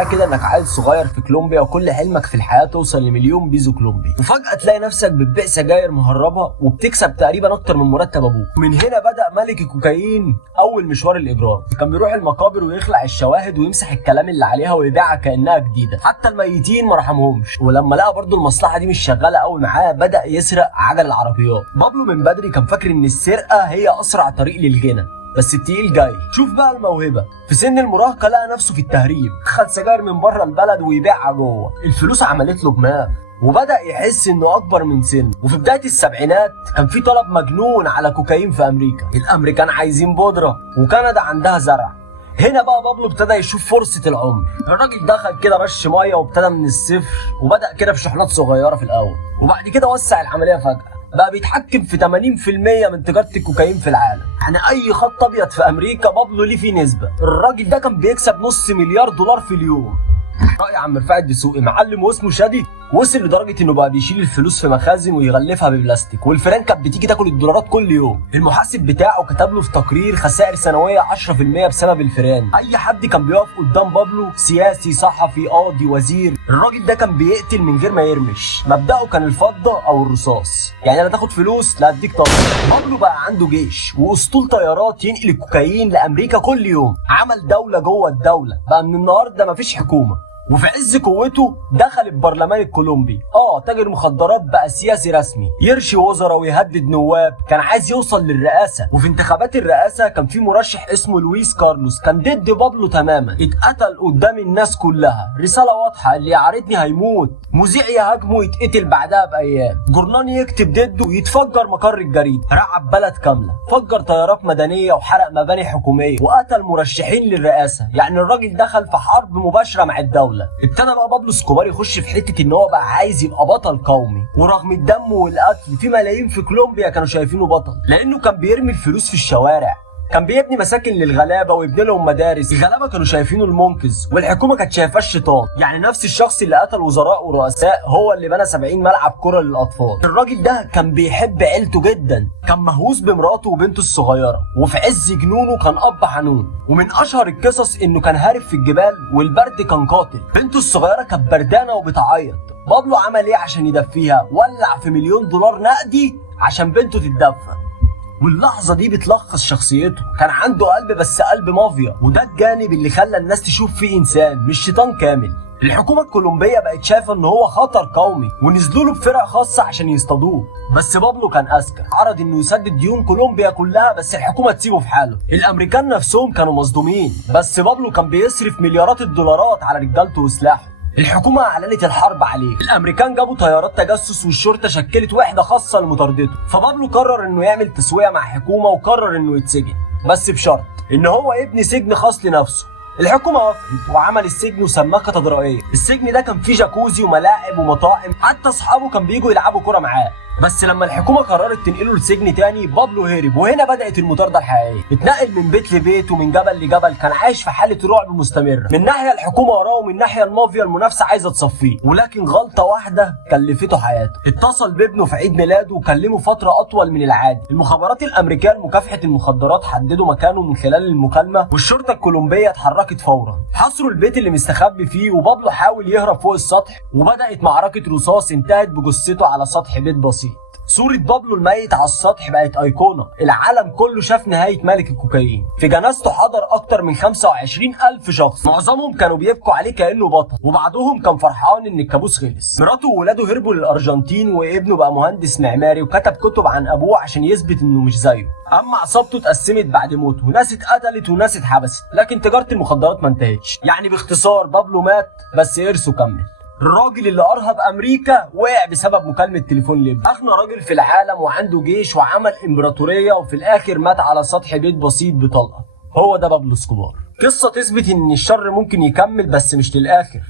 معاه كده انك عيل صغير في كولومبيا وكل حلمك في الحياه توصل لمليون بيزو كولومبي، وفجاه تلاقي نفسك بتبيع سجاير مهربه وبتكسب تقريبا اكتر من مرتب ابوك. من هنا بدا ملك الكوكايين اول مشوار الاجرام. كان بيروح المقابر ويخلع الشواهد ويمسح الكلام اللي عليها ويبيعها كانها جديده، حتى الميتين ما رحمهمش. ولما لقى برضه المصلحه دي مش شغاله قوي معاه بدا يسرق عجل العربيات. بابلو من بدري كان فاكر ان السرقه هي اسرع طريق للغنى، بس التقيل جاي. شوف بقى الموهبه، في سن المراهقه لقى نفسه في التهريب، خد سجاير من بره البلد ويبيعها جوه. الفلوس عملت له دماغ وبدا يحس انه اكبر من سنه. وفي بدايه السبعينات كان في طلب مجنون على كوكايين في امريكا، الامريكان عايزين بودره وكندا عندها زرع. هنا بقى بابلو ابتدى يشوف فرصه العمر. الراجل دخل كده رش ميه وابتدى من الصفر، وبدا كده بشحنات صغيره في الاول، وبعد كده وسع العمليه فجاه. بقى بيتحكم في 80% من تجاره الكوكايين في العالم. يعني اي خط ابيض في امريكا بابلو ليه فيه نسبه. الراجل ده كان بيكسب نص مليار دولار في اليوم. رأي عم رفاعي الدسوقي معلم واسمه شادي وصل لدرجه انه بقى بيشيل الفلوس في مخازن ويغلفها ببلاستيك، والفيران كانت بتيجي تاكل الدولارات كل يوم. المحاسب بتاعه كتب له في تقرير خسائر سنويه 10% بسبب الفيران. اي حد كان بيقف قدام بابلو، سياسي، صحفي، قاضي، وزير، الراجل ده كان بيقتل من غير ما يرمش. مبدأه كان الفضه او الرصاص، يعني لا تاخد فلوس لا اديك طلق. بابلو بقى عنده جيش واسطول طيارات ينقل الكوكايين لامريكا كل يوم. عمل دوله جوه الدوله، بقى من النهارده مفيش حكومه. وفي عز قوته دخل البرلمان الكولومبي. تاجر مخدرات بقى سياسي رسمي، يرشي وزراء ويهدد نواب. كان عايز يوصل للرئاسه. وفي انتخابات الرئاسه كان في مرشح اسمه لويس كارلوس كان ضد بابلو تماما. اتقتل قدام الناس كلها، رساله واضحه: اللي يعارضني هيموت. مذيع يهاجمه ويتقتل بعدها بايام. جورنال يكتب ضده ويتفجر مقر الجريده. رعب بلد كامله، فجر طيارات مدنيه وحرق مباني حكوميه وقتل مرشحين للرئاسه. يعني الراجل دخل في حرب مباشره مع الدوله. ابتدى بقى بابلو اسكوبار يخش في حته ان هو بقى عايز يبقى بطل قومي، ورغم الدم والقتل في ملايين في كولومبيا كانوا شايفينه بطل، لانه كان بيرمي الفلوس في الشوارع. كان بيبني مساكن للغلابه ويبني لهم مدارس. الغلابه كانوا شايفينه المنقذ والحكومه كانت شايفاه الشيطان. يعني نفس الشخص اللي قتل وزراء ورؤساء هو اللي بنى 70 ملعب كره للاطفال. الراجل ده كان بيحب عيلته جدا، كان مهووس بمراته وبنته الصغيره، وفي عز جنونه كان اب حنون. ومن اشهر القصص انه كان هارب في الجبال والبرد كان قاتل. بنته الصغيره كانت بردانه وبتعيط. بابلو عمل ايه عشان يدفيها؟ ولع في $1,000,000 نقدي عشان بنته تتدفى. واللحظة دي بتلخص شخصيته. كان عنده قلب بس قلب مافيا، وده الجانب اللي خلى الناس تشوف فيه انسان مش شيطان كامل. الحكومة الكولومبية بقت شايفة ان هو خطر قومي، ونزلوا له بفرق خاصة عشان يصطادوه. بس بابلو كان اذكى، عرض انه يسدد ديون كولومبيا كلها بس الحكومة تسيبه في حاله. الامريكان نفسهم كانوا مصدومين، بس بابلو كان بيصرف مليارات الدولارات على رجالته وسلاحه. الحكومة اعلنت الحرب عليه. الامريكان جابوا طيارات تجسس والشرطة شكلت وحدة خاصة لمطاردته. فبابلو قرر انه يعمل تسوية مع حكومة وقرر انه يتسجن، بس بشرط ان هو يبني سجن خاص لنفسه. الحكومة وافقت وعمل السجن وسماه كاتدرائية. السجن ده كان فيه جاكوزي وملاعب ومطاعم، حتى اصحابه كان بييجوا يلعبوا كرة معاه. بس لما الحكومة قررت تنقله لسجن تاني بابلو هرب، وهنا بدأت المطاردة الحقيقية. اتنقل من بيت لبيت ومن جبل لجبل، كان عايش في حالة رعب مستمرة. من ناحية الحكومة وراه ومن ناحية المافيا المنافسة عايزة تصفيه، ولكن غلطة واحدة كلفته حياته. اتصل بابنه في عيد ميلاده وكلمه فترة أطول من العادي. المخابرات الأمريكية لمكافحة المخدرات حددوا مكانه من خلال المكالمة، والشرطة الكولومبية اتحركت فورا. حصروا البيت اللي مستخبي فيه، وبابلو حاول يهرب فوق السطح، وبدأت معركة رصاص انتهت بجثته على سطح بيت بسيط. صورة بابلو الميت على السطح بقت أيقونة. العالم كله شاف نهاية ملك الكوكايين. في جنازته حضر أكتر من 25,000 شخص، معظمهم كانوا بيبكوا عليه كأنه بطل، وبعضهم كان فرحان إن الكابوس خلص. مراته وولاده هربوا للأرجنتين، وابنه بقى مهندس معماري وكتب كتب عن أبوه عشان يثبت إنه مش زيه. أما عصابته اتقسمت بعد موته، ناس اتقتلت وناس اتحبست، لكن تجارة المخدرات ما انتهتش. يعني باختصار بابلو مات بس إرثه كمل. الراجل اللي ارهب امريكا وقع بسبب مكالمه تليفون لابنه. اغنى راجل في العالم وعنده جيش وعمل امبراطوريه، وفي الاخر مات على سطح بيت بسيط بطلقه. هو ده بابلو اسكوبار. قصه تثبت ان الشر ممكن يكمل بس مش للاخر.